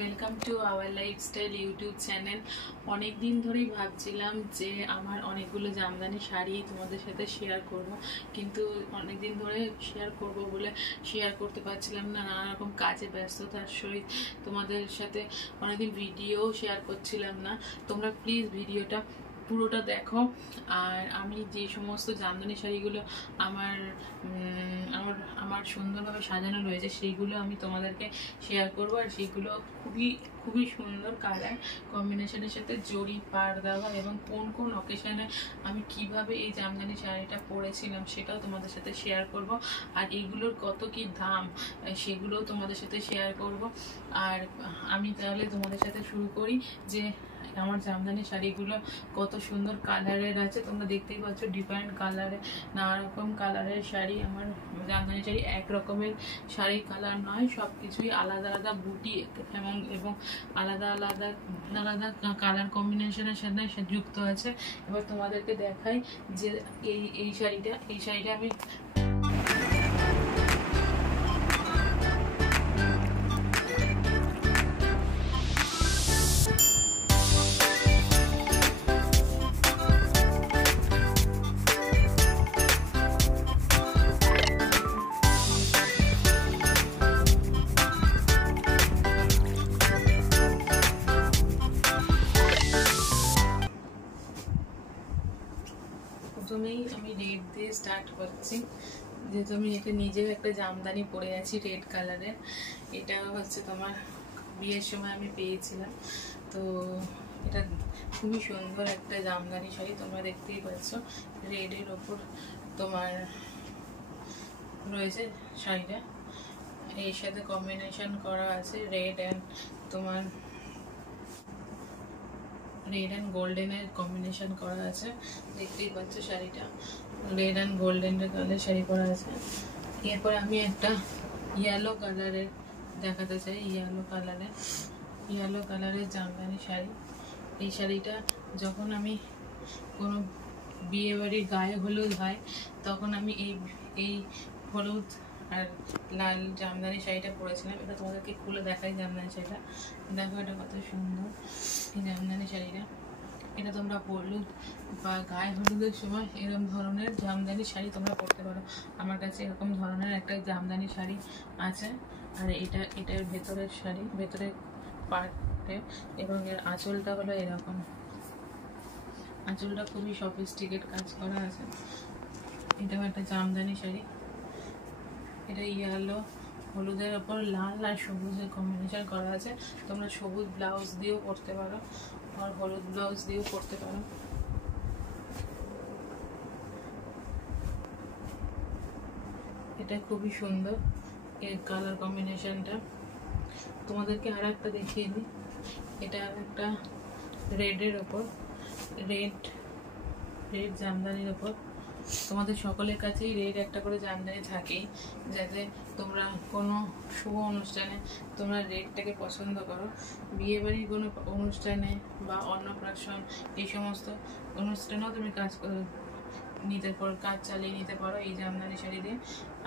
Welcome to our lifestyle YouTube channel. অনেক দিন ধরেই ভাবছিলাম যে আমার অনেকগুলো জামদানি শাড়ি তোমাদের সাথে শেয়ার করব, কিন্তু অনেক দিন ধরে শেয়ার করব বলে শেয়ার করতে পারছিলাম না, নানা রকম কাজে ব্যস্ততার সহিত তোমাদের সাথে অনেকদিন ভিডিও শেয়ার করছিলাম না। তোমরা প্লিজ ভিডিওটা পুরোটা দেখো। আর আমি যে সমস্ত জামদানি শাড়িগুলো আমার আমার আমার সুন্দরভাবে সাজানো রয়েছে সেইগুলো আমি তোমাদেরকে শেয়ার করবো। আর সেইগুলো খুবই সুন্দর কালার কম্বিনেশনের সাথে জরি পাড় দেওয়া, এবং কোন কোন অকেশনে আমি কিভাবে এই জামদানি শাড়িটা পরেছিলাম সেটাও তোমাদের সাথে শেয়ার করব। আর এইগুলোর কত কি দাম সেগুলোও তোমাদের সাথে শেয়ার করব। আর আমি তাহলে তোমাদের সাথে শুরু করি যে আমার জামদানি শাড়িগুলো কত সুন্দর কালারের আছে। তোমরা দেখতেই পাচ্ছ ডিফারেন্ট কালারে, নানা রকম কালারের শাড়ি। আমার জামদানি শাড়ি এক রকমের শাড়ি কালার নয়, সব কিছুই আলাদা আলাদা বুটি এবং আলাদা আলাদা কালার কম্বিনেশনের সাথে যুক্ত আছে। এবার তোমাদেরকে দেখাই যে এই শাড়িটা আমি রেড দিয়ে স্টার্ট করছি, যেহেতু আমি এটা নিজেও একটা জামদানি পরে আছি রেড কালারের। এটা হচ্ছে তোমার বিয়ের সময় আমি পেয়েছিলাম, তো এটা খুবই সুন্দর একটা জামদানি শাড়ি। তোমরা দেখতেই পাচ্ছ রেডের ওপর তোমার রয়েছে শাড়িটা, এর সাথে কম্বিনেশন করা আছে রেড অ্যান্ড গোল্ডেনের কম্বিনেশন করা আছে। দেখতেই পাচ্ছ শাড়িটা রেড অ্যান্ড গোল্ডেনের কালার শাড়ি পরা আছে। এরপর আমি একটা ইয়েলো কালারের দেখাতে চাই, ইয়েলো কালারের জামদানি শাড়ি। এই শাড়িটা যখন আমি কোনো বিয়ে বাড়ির গায়ে হলুদ হয় তখন আমি এই হলুদ আর লাল জামদানি শাড়িটা পরেছিলাম। এটা তোমাদেরকে খুলে দেখাই জামদানি শাড়িটা। দেখো এটা কত সুন্দর এই জামদানি শাড়িটা। এটা তোমরা হলুদ বা গায়ে হলুদের সময় এরকম ধরনের জামদানি শাড়ি তোমরা পরতে পারো। আমার কাছে এরকম ধরনের একটা জামদানি শাড়ি আছে। আর এটার ভেতরের শাড়ি, ভেতরের পার্টে, এবং এর আঁচলটা হলো এরকম। আঁচলটা খুবই সফিস্টিকেট কাজ করা আছে। এটাও একটা জামদানি শাড়ি। এটা ইয়েলো হলুদের ওপর লাল আর সবুজের কম্বিনেশন করা আছে। তোমরা সবুজ ব্লাউজ দিয়েও পরতে পারো আর হলুদ ব্লাউজ দিয়েও পরতে পারো। এটা খুবই সুন্দর এর কালার কম্বিনেশনটা। তোমাদেরকে আর একটা দেখিয়ে দিই, এটা আর একটা রেডের ওপর, রেড জামদানির ওপর। তোমাদের সকলের কাছেই রেড একটা করে জামদানি থাকেই, যাতে তোমরা কোনো শুভ অনুষ্ঠানে তোমরা রেডটাকে পছন্দ করো। বিয়েবাড়ির কোনো অনুষ্ঠানে বা অন্নপ্রাশন এই সমস্ত অনুষ্ঠানেও তুমি কাজ চালিয়ে নিতে পারো এই জামদানি শাড়ি দিয়ে।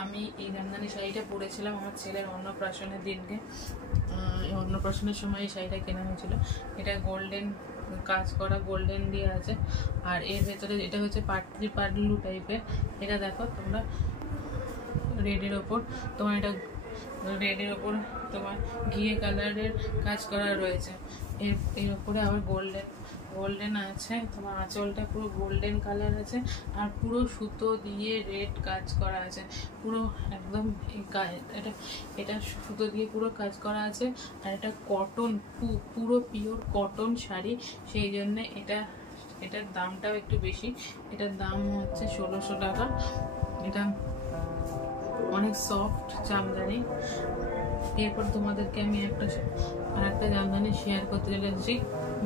আমি এই জামদানি শাড়িটা পরেছিলাম আমার ছেলের অন্নপ্রাশনের দিনকে। অন্নপ্রাশনের সময় এই শাড়িটা কেনা হয়েছিল। এটা গোল্ডেন কাজ করা, গোল্ডেন দিয়ে আছে। আর এর ভেতরে এটা হচ্ছে পাটলু টাইপের। এটা দেখো তোমরা রেডের ওপর তোমার ঘিয়ে কালারের কাজ করা রয়েছে। এর উপরে আবার গোল্ডেন আছে। তোমার আঁচলটা পুরো গোল্ডেন কালার আছে, আর পুরো সুতো দিয়ে রেড কাজ করা আছে। পুরো একদম এটা সুতো দিয়ে পুরো কাজ করা আছে। আর এটা কটন, পুরো পিওর কটন শাড়ি, সেই জন্য এটা এটার দামটাও একটু বেশি, এটার দাম হচ্ছে 1600 টাকা। এটা অনেক সফট জামদানি। এরপর তোমাদেরকে আমি আরেকটা জামদানি শেয়ার করতে চলেছি,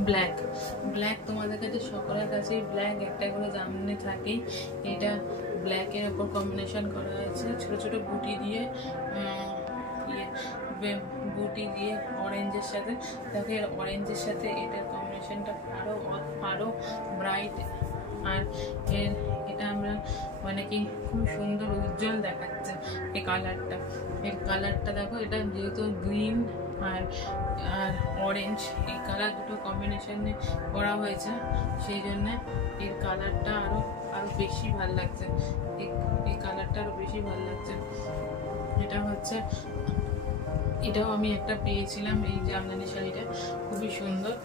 ব্ল্যাক। তোমাদের কাছে সকলের কাছেই ব্ল্যাক একটা করে জামদানি থাকেই। এটা ব্ল্যাকের ওপর কম্বিনেশন করা হয়েছে ছোট ছোট বুটি দিয়ে, বুটি দিয়ে অরেঞ্জের সাথে। দেখো এর অরেঞ্জের সাথে এটার কম্বিনেশনটা আরো ব্রাইট। আর এটা আমরা মানে কি খুব সুন্দর উজ্জ্বল দেখাচ্ছে এই কালারটা। এর কালারটা দেখো, এটা যেহেতু গ্রিন আর অরেঞ্জ এই কালার দুটো কম্বিনেশনে করা হয়েছে, সেই জন্য এর কালারটা আরো বেশি ভালো লাগছে। এই কালারটা আরো বেশি ভালো লাগছে। এটা হচ্ছে, এটাও আমি একটা পেয়েছিলাম, এই জামদানি শাড়িটা খুবই সুন্দর।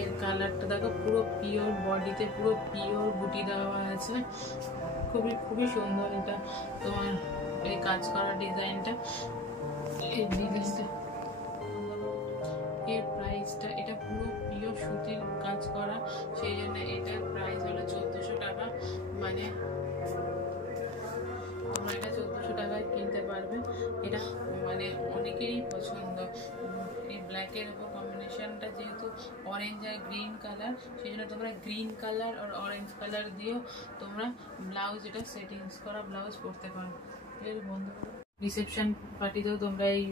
এর কালারটা দেখো, পুরো পিওর বডিতে পুরো পিওর বুটি দেওয়া আছে, খুবই সুন্দর। এটা তোমার এই কাজ করা ডিজাইনটা, এর প্রাইসটা, এটা পুরো পিওর সুতির কাজ করা, সেই জন্য এটার প্রাইস হলো 1400 টাকা। মানে তোমরা এটা 1400 টাকায় কিনতে পারবে। এটা মানে অনেকেরই পছন্দ। এই ব্ল্যাকের উপর কম্বিনেশনটা যেহেতু অরেঞ্জ আর গ্রিন কালার, সেই জন্য তোমরা গ্রিন কালার আর অরেঞ্জ কালার দিয়েও তোমরা ব্লাউজ, এটা সেটিংস করা ব্লাউজ পরতে পারো। এর বন্ধু রিসেপশন পার্টিতেও তোমরা এই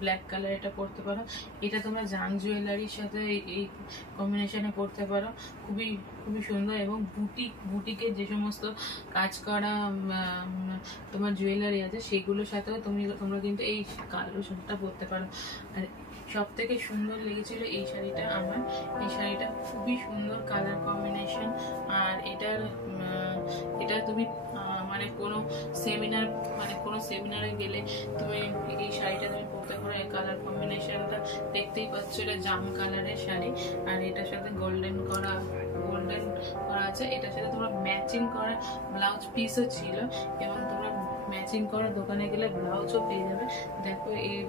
ব্ল্যাক কালার এটা পরতে পারো। এটা তোমরা জাং জুয়েলারির সাথে এই কম্বিনেশনে পরতে পারো, খুবই সুন্দর। এবং বুটিকে যে সমস্ত কাজ করা তোমার জুয়েলারি আছে সেগুলোর সাথেও তোমরা কিন্তু এই কালো শাড়িটা পরতে পারো। আর সব থেকে সুন্দর লেগেছিল এই শাড়িটা আমার। এই শাড়িটা খুবই সুন্দর কালার কম্বিনেশন। আর এটা তুমি মানে কোনো সেমিনারে গেলে তুমি এই শাড়িটা তুমি পরতে পারো। এই কালার কম্বিনেশনটা দেখতেই পাচ্ছ, এটা জাম কালারের শাড়ি, আর এটার সাথে গোল্ডেন করা আছে। এটার সাথে তোমরা ম্যাচিং করা ব্লাউজ পিসও ছিল, এবং তোমরা ম্যাচিং করা দোকানে গেলে ব্লাউজও পেয়ে যাবে। দেখো এর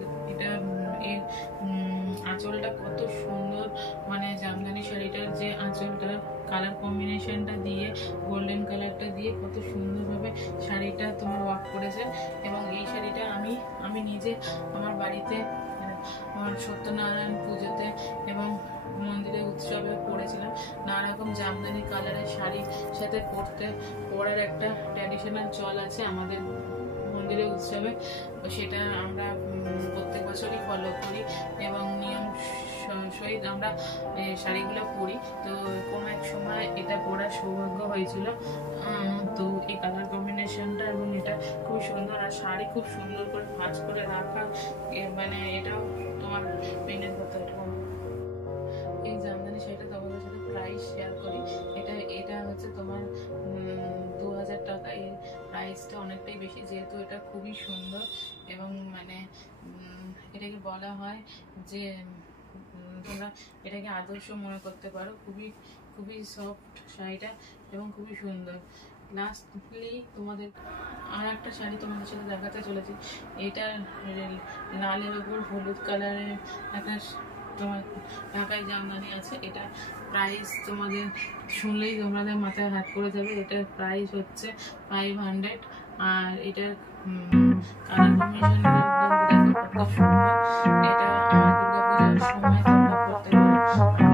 আঁচলটা কত সুন্দর, মানে জামদানি শাড়িটার যে আঁচলটা কালার কম্বিনেশনটা দিয়ে, গোল্ডেন কালারটা দিয়ে কত সুন্দরভাবে শাড়িটা তোমার ওয়ার্ক করেছে। এবং এই শাড়িটা আমি নিজে আমার বাড়িতে আমার সত্যনারায়ণ পুজোতে এবং মন্দিরে উৎসবে পরেছিলাম। নানা রকম জামদানি কালারের শাড়ির সাথে পরার একটা ট্র্যাডিশনাল চল আছে আমাদের মন্দিরে উৎসবে, সেটা আমরা প্রত্যেক বছরই ফলো করি এবং নিয়ম সহিত আমরা শাড়িগুলো পরি। তো কোনো এক সময় এটা পরার সৌভাগ্য হয়েছিল। তো এই কালার কম্বিনেশনটা এবং এটা খুব সুন্দর, আর শাড়ি খুব সুন্দর করে ভাঁজ করে রাখা, মানে এটাও তোমার মেনে করতে হবে। এই জামদানি শাড়িটা তোমাদের সাথে প্রাইস শেয়ার করি। এটা হচ্ছে তোমার 2000 টাকা। এর প্রাইসটা অনেকটাই বেশি, যেহেতু এটা খুবই সুন্দর। এবং মানে এটাকে বলা হয় যে তোমরা এটাকে আদর্শ মনে করতে পারো। খুবই সফট শাড়িটা এবং খুবই সুন্দর। লাস্টলি তোমাদের আর একটা শাড়ি তোমাদের সাথে দেখাতে চলেছি। এটা লালের ওপর হলুদ কালারের একটা তোমার ঢাকায় জামদানি আছে। এটা প্রাইস তোমাদের শুনলেই তোমাদের মাথায় হাত পড়ে যাবে। এটার প্রাইস হচ্ছে 500। আর এটার কালার কম্বিনেশন খুব সুন্দর। এটা দুর্গাপূজার সময় তোমরা করতে পারো।